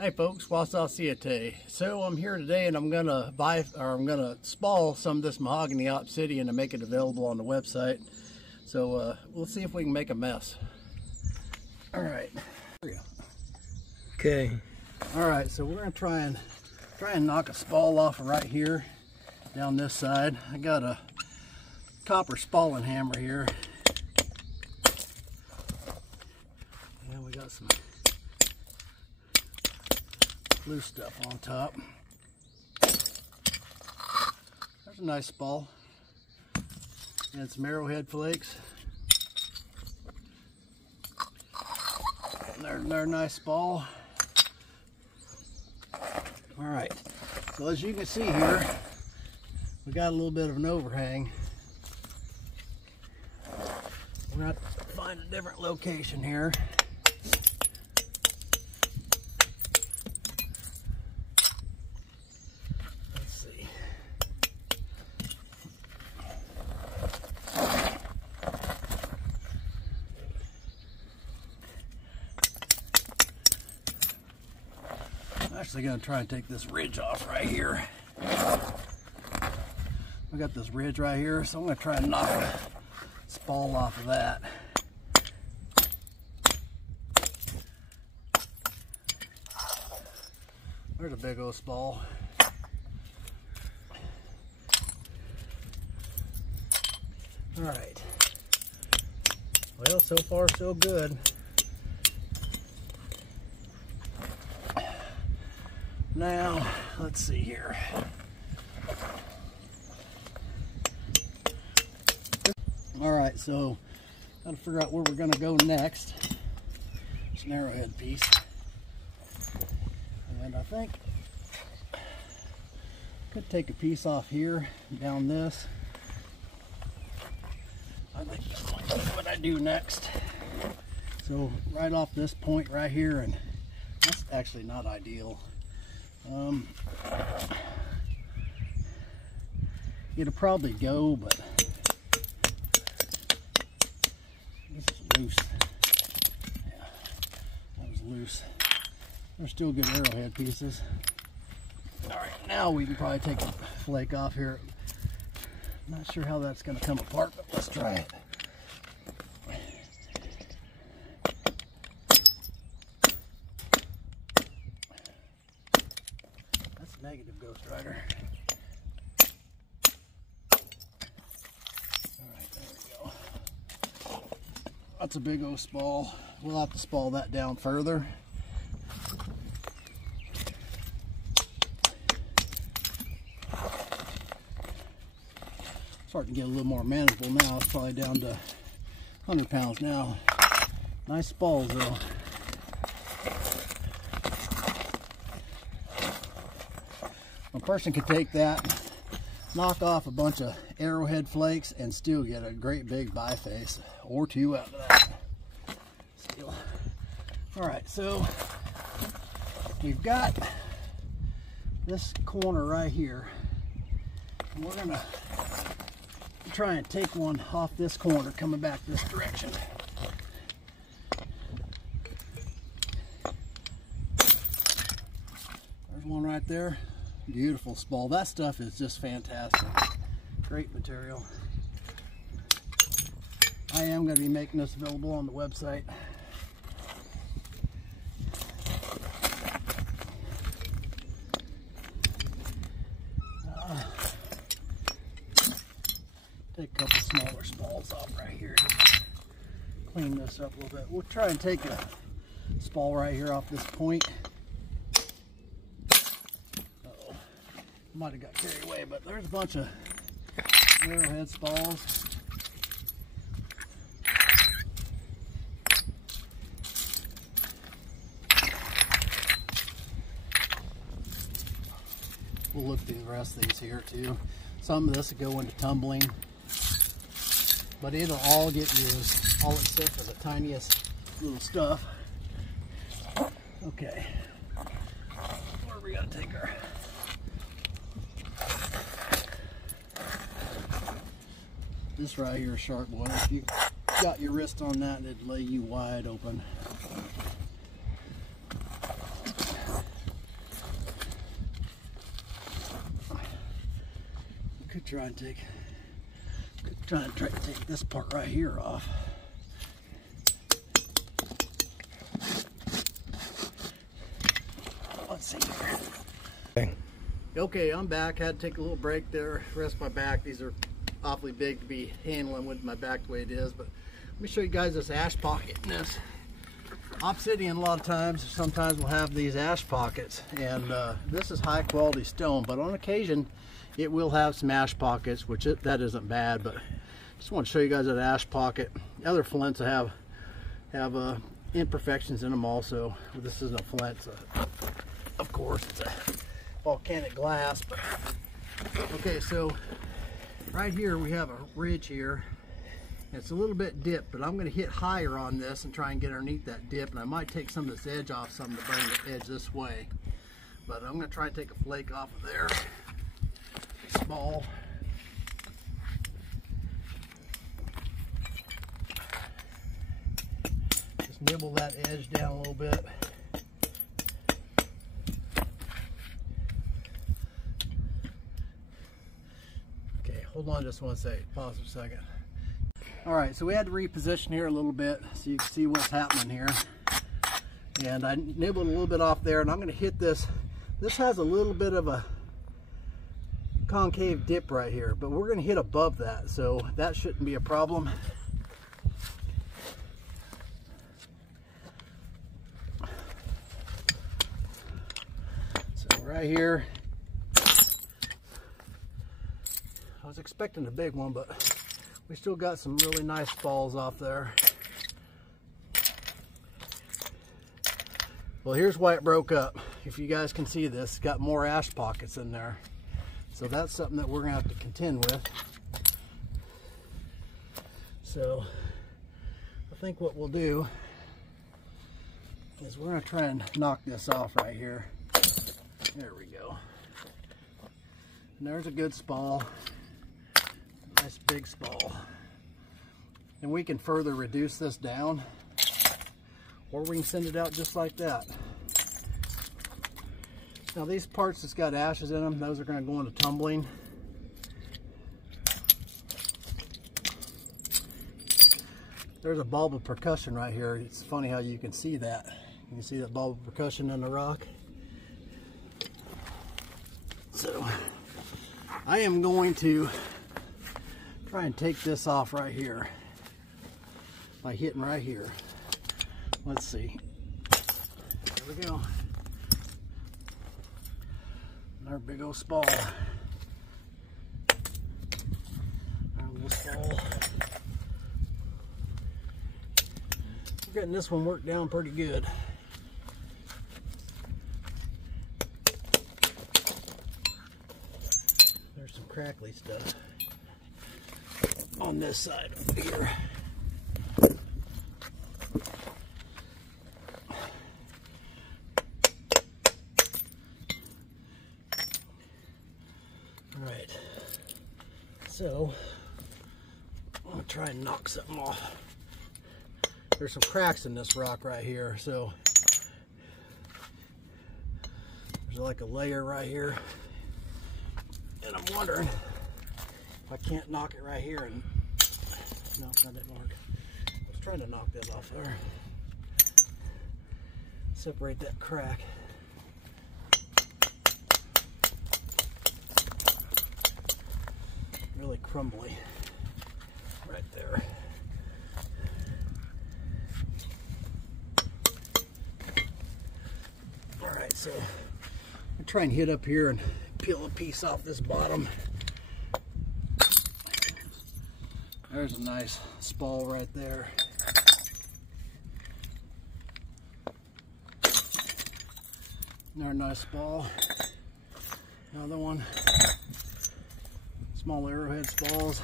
Hey folks, Wasasiate. So I'm here today and I'm gonna spall some of this Mahogany Obsidian and make it available on the website. So we'll see if we can make a mess. All right. Okay. All right, so we're gonna try and knock a spall off right here down this side. I got a copper spalling hammer here. And we got some loose stuff on top. There's a nice spall. And some arrowhead flakes. And there's another nice spall. Alright, so as you can see here, we got a little bit of an overhang. We're going to have to find a different location here. I'm actually going to try and take this ridge off right here. We got this ridge right here, so I'm going to try and knock a spall off of that. There's a big old spall. Alright. Well, so far so good. Now, let's see here. Alright, so got to figure out where we're going to go next. It's an arrowhead piece. And I think I could take a piece off here, down this. I think that's what I do next. So right off this point right here, and that's actually not ideal. It'll probably go, but this is loose. Yeah, that was loose. They're still good arrowhead pieces. Alright, now we can probably take a flake off here. Not sure how that's going to come apart, but let's try it. Negative Ghost Rider. Alright, there we go. That's a big old spall. We'll have to spall that down further. Starting to get a little more manageable now. It's probably down to 100 pounds now. Nice spalls though. A person could take that, knock off a bunch of arrowhead flakes, and still get a great big biface or two out of that. Still. Alright, so we've got this corner right here, and we're going to try and take one off this corner coming back this direction. There's one right there. Beautiful spall. That stuff is just fantastic. Great material. I am going to be making this available on the website. Take a couple smaller spalls off right here. Just clean this up a little bit. We'll try and take a spall right here off this point. Might have got carried away, but there's a bunch of arrowhead spalls. We'll look through the rest of these here too. Some of this will go into tumbling, but it'll all get used, all except for the tiniest little stuff. Okay, where are we gonna take our? This right here is sharp, boy. If you got your wrist on that, it'd lay you wide open. try and take this part right here off. Let's see here. Okay, I'm back. Had to take a little break there, rest my back. These are awfully big to be handling with my back the way it is, but let me show you guys this ash pocket. And this Obsidian, a lot of times, sometimes will have these ash pockets, and this is high quality stone, but on occasion it will have some ash pockets, which that isn't bad, but just want to show you guys that ash pocket. Other flints have imperfections in them also. This isn't a flint, so of course it's a volcanic glass. But okay, so right here we have a ridge here. It's a little bit dipped, but I'm going to hit higher on this and try and get underneath that dip, and I might take some of this edge off some to bring the edge this way. But I'm going to try and take a flake off of there. Small. Just nibble that edge down a little bit. Okay, hold on just one second. Pause for a second. Alright, so we had to reposition here a little bit so you can see what's happening here. And I nibbled a little bit off there, and I'm going to hit this. This has a little bit of a concave dip right here, but we're going to hit above that, so that shouldn't be a problem. So right here, I was expecting a big one, but we still got some really nice falls off there. Well, here's why it broke up. If you guys can see this, it's got more ash pockets in there. So that's something that we're gonna have to contend with. So I think what we'll do is we're gonna try and knock this off right here. There we go. And there's a good spall. Nice big spall. And we can further reduce this down, or we can send it out just like that. Now these parts that's got ashes in them, those are going to go into tumbling. There's a bulb of percussion right here. It's funny how you can see that. You can see that bulb of percussion in the rock. So I am going to try and take this off right here by hitting right here. Let's see. There we go. Another big old spall. Another little spall. We're getting this one worked down pretty good. There's some crackly stuff on this side over here. Alright, so I'm going to try and knock something off. There's some cracks in this rock right here, so there's like a layer right here, and I'm wondering if I can't knock it right here. And no, that didn't work. I was trying to knock that off there. Separate that crack. Really crumbly right there. Alright, so I'm trying to hit up here and peel a piece off this bottom. There's a nice spall right there. Another nice spall. Another one. Small arrowhead spalls.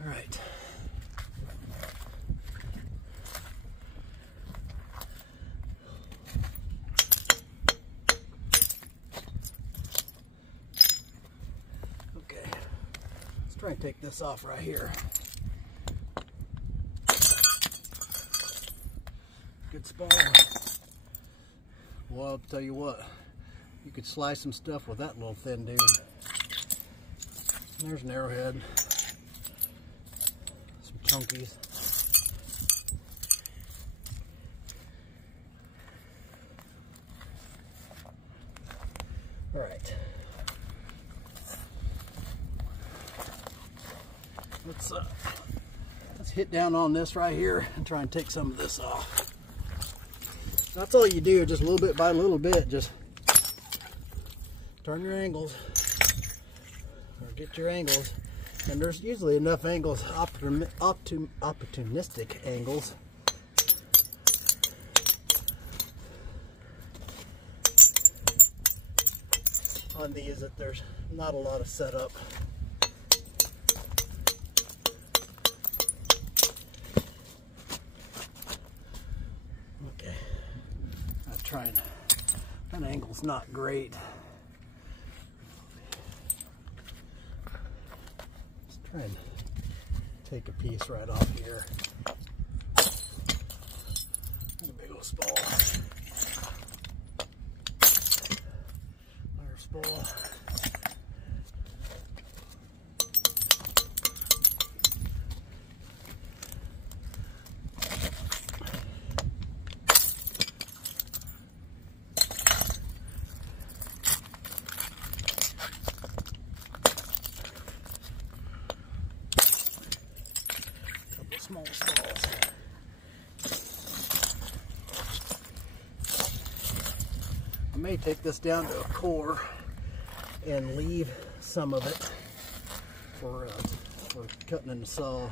All right. Okay. Let's try and take this off right here. Good spall. Well, I'll tell you what. You could slice some stuff with that little thin dude. There's an arrowhead. Some chunkies. All right. Let's hit down on this right here and try and take some of this off. That's all you do, just a little bit by a little bit. Just turn your angles, or get your angles. And there's usually enough angles, opportunistic angles. On these that there's not a lot of setup. Okay, I'm trying. That angle's not great. Let's try and take a piece right off here. A big old spall. Spall. Couple small stalls. I may take this down to a core and leave some of it for cutting in the saw.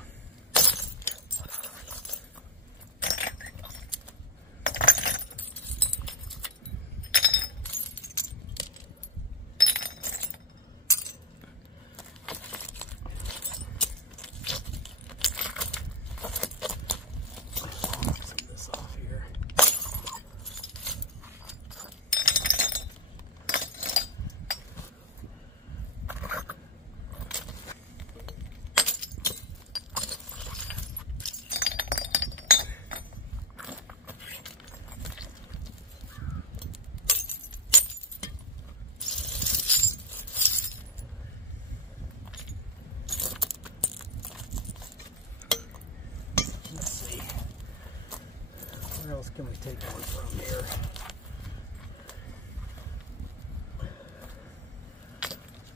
Where else can we take one from here?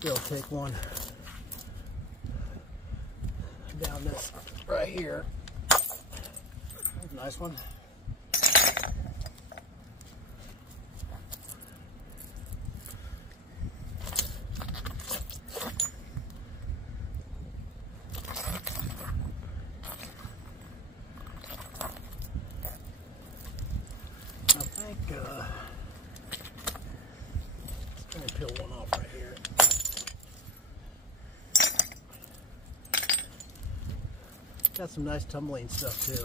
Still take one down this right here. That's a nice one. Let's try and peel one off right here. Got some nice tumbling stuff too.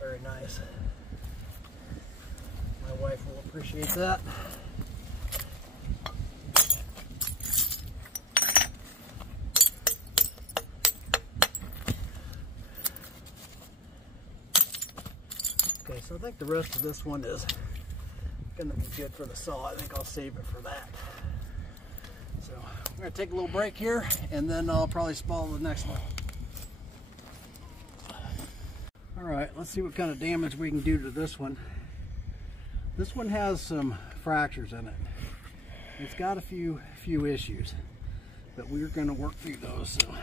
Very nice. My wife will appreciate that. Okay, so I think the rest of this one is going to be good for the saw. I think I'll save it for that. So I'm going to take a little break here, and then I'll probably spall the next one. Alright, let's see what kind of damage we can do to this one. This one has some fractures in it. It's got a few issues, but we're going to work through those. So I'm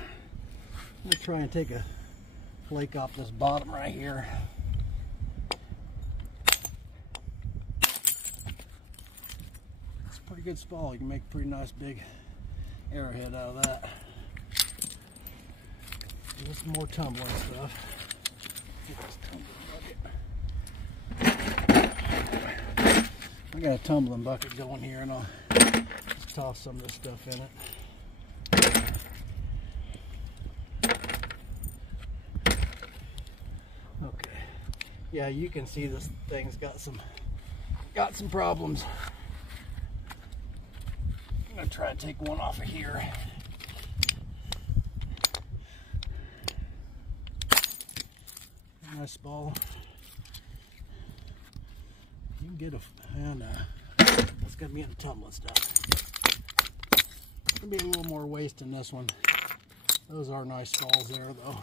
going to try and take a flake off this bottom right here. It's a pretty good spall. You can make a pretty nice big arrowhead out of that. Do some more tumbling stuff. I got a tumbling bucket going here, and I'll just toss some of this stuff in it. Okay, yeah, you can see this thing's got some problems. I'm gonna try and take one off of here. Nice ball. You can get a, and It's going to be in the tumbling stuff. It's going to be a little more waste in this one. Those are nice falls there, though.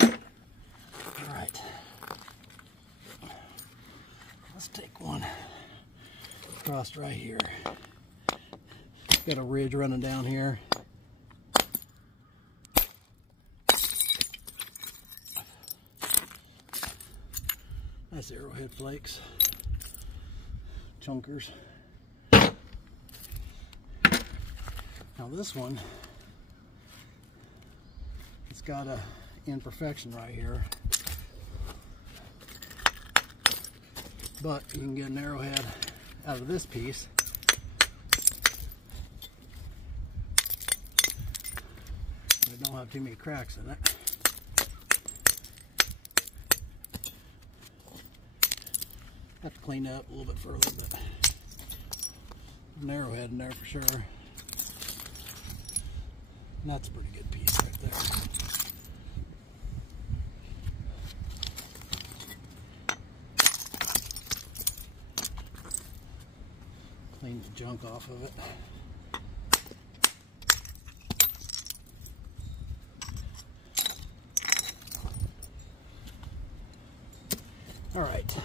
All right. Let's take one across right here. Got a ridge running down here. Nice arrowhead flakes, chunkers. Now this one, it's got a imperfection right here, but you can get an arrowhead out of this piece. It don't have too many cracks in it. Have to clean it up a little bit further, but an arrowhead in there for sure. And that's a pretty good piece right there. Clean the junk off of it. All right.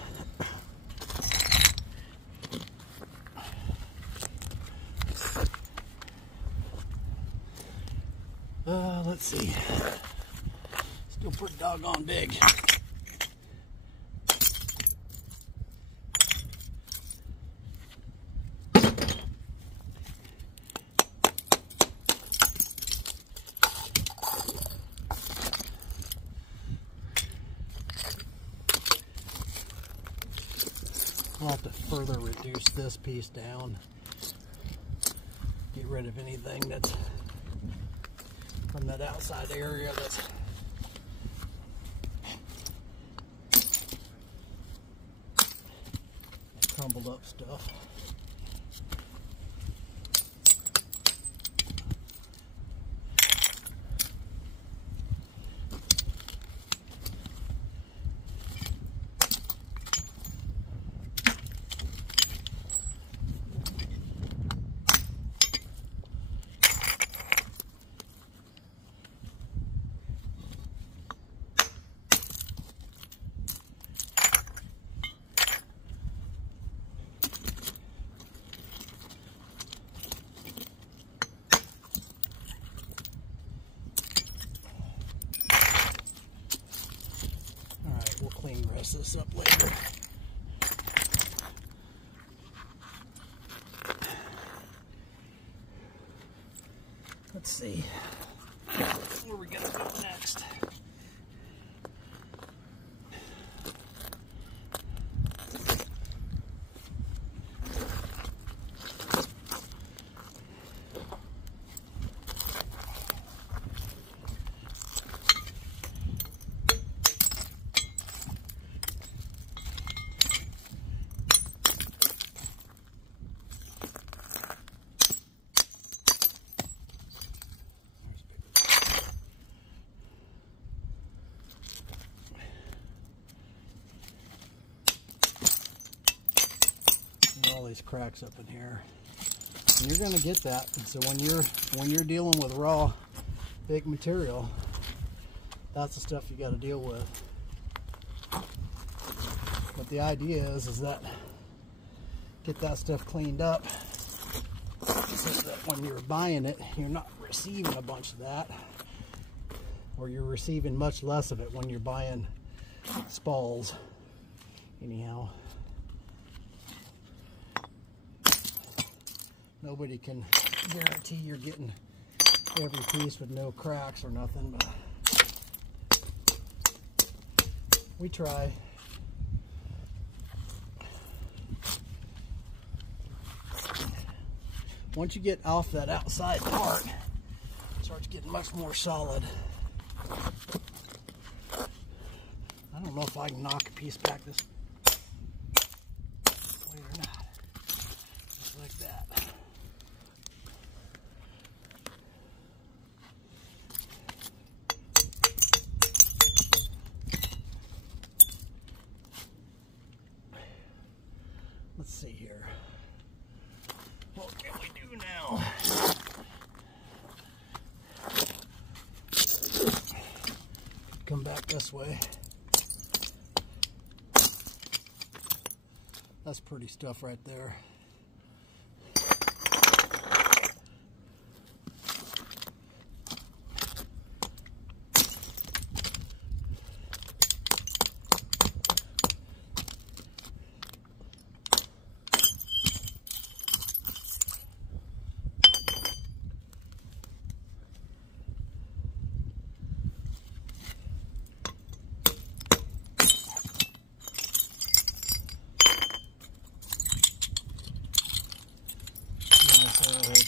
Let's see. Still pretty doggone big. I'll have to further reduce this piece down. Get rid of anything that's from that outside area that's crumbled up stuff. Clean the rest of this up later. Let's see where we're gonna go next. All these cracks up in here, and you're going to get that. So when you're dealing with raw big material, that's the stuff you got to deal with. But the idea is that get that stuff cleaned up so that when you're buying it, you're not receiving a bunch of that, or you're receiving much less of it when you're buying spalls. Anyhow, nobody can guarantee you're getting every piece with no cracks or nothing, but we try. Once you get off that outside part, it starts getting much more solid. I don't know if I can knock a piece back this way or not. Just like that. do now? Come back this way. That's pretty stuff right there.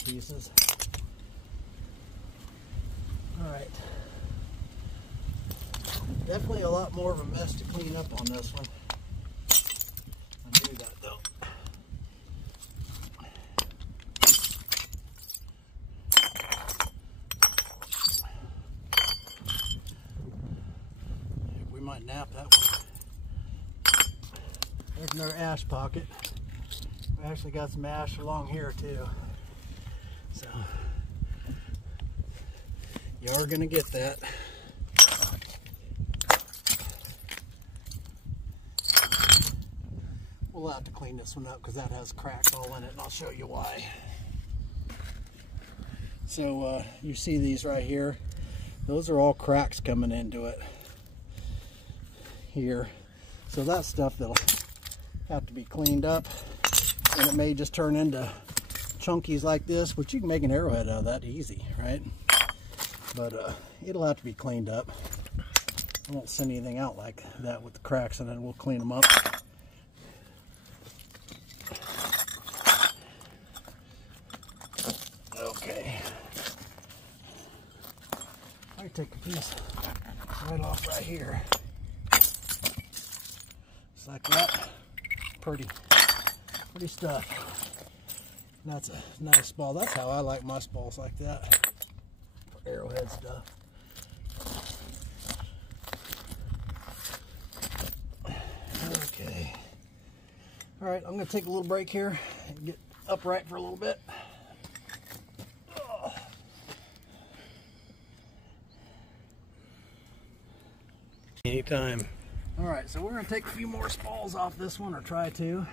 Pieces. All right. Definitely a lot more of a mess to clean up on this one. I knew that though. We might nap that one. There's another ash pocket. We actually got some ash along here too. So, you are going to get that. We'll have to clean this one up because that has cracks all in it, and I'll show you why. So, you see these right here? Those are all cracks coming into it here. So that's stuff that'll have to be cleaned up, and it may just turn into chunkies like this, which you can make an arrowhead out of that easy, right? But it'll have to be cleaned up. I won't send anything out like that with the cracks in it. We'll clean them up. Okay. I take a piece right off right here. Just like that. Pretty stuff. That's a nice ball. That's how I like my balls, like that. For arrowhead stuff. Okay. All right, I'm going to take a little break here and get upright for a little bit. Anytime. All right, so we're going to take a few more spalls off this one, or try to.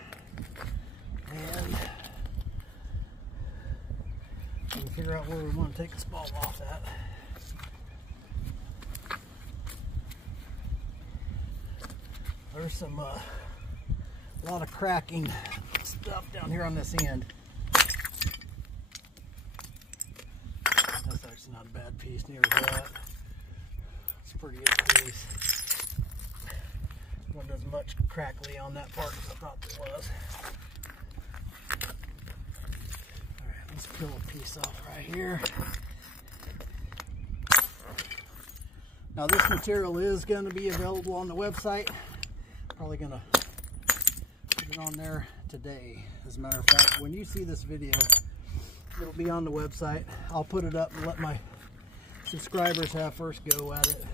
And we can figure out where we want to take the spall off at. There's some a lot of cracking stuff down here on this end. That's actually not a bad piece near that. It's a pretty good piece. Wasn't as much crackly on that part as I thought there was. Let's peel a piece off right here. Now this material is going to be available on the website. Probably going to put it on there today. As a matter of fact, when you see this video, it'll be on the website. I'll put it up and let my subscribers have first go at it.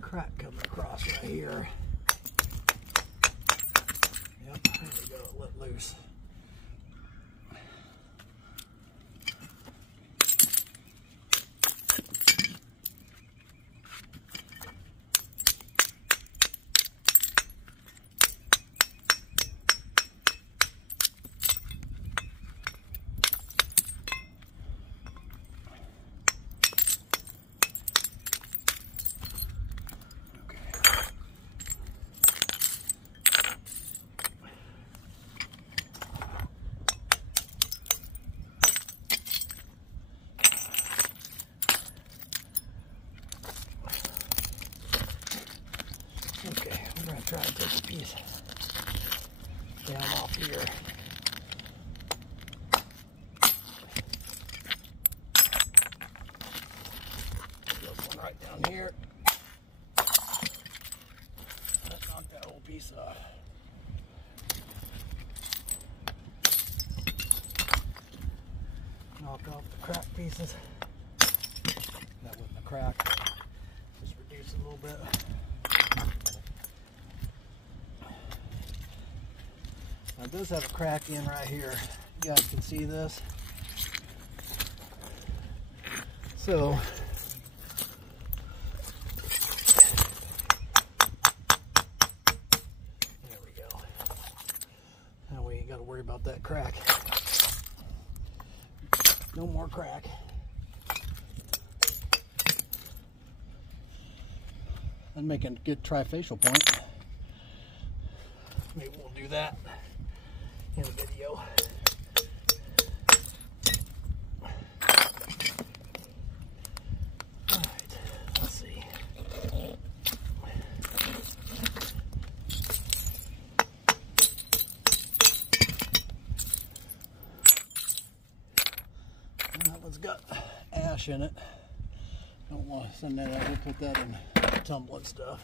Crack coming across right here. Yep, there we go, it let loose. Okay, we're going to try and take a piece down off here. This one right down here. That knocked that whole piece off. Knock off the crack pieces. That was crack. Just reduce it a little bit. Now it does have a crack in right here. You guys can see this. So there we go. Now we ain't got to worry about that crack. No more crack. And making a good trifacial point. Maybe we'll do that in a video. Alright, let's see. That one's got ash in it. Don't want to send that out. We'll put that in tumbling stuff.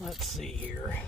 Let's see here.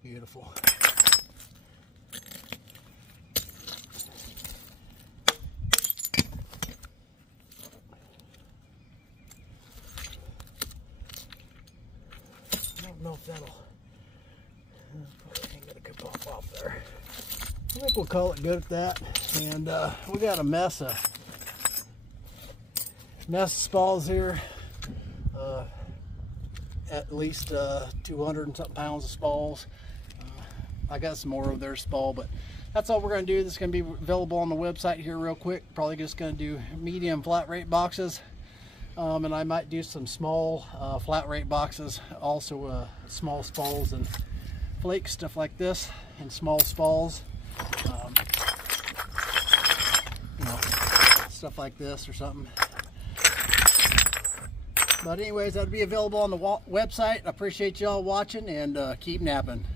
Beautiful. I don't know if that'll, probably ain't gonna pop off there. I think we'll call it good at that. And we got a mess of spalls here. At least 200 and something pounds of spalls. I got some more of their spall, but that's all we're going to do. This is going to be available on the website here real quick. Probably just going to do medium flat rate boxes, and I might do some small flat rate boxes, also small spalls and flakes, stuff like this, and small spalls, you know, stuff like this or something. But anyways, that'll be available on the website. I appreciate y'all watching, and keep napping.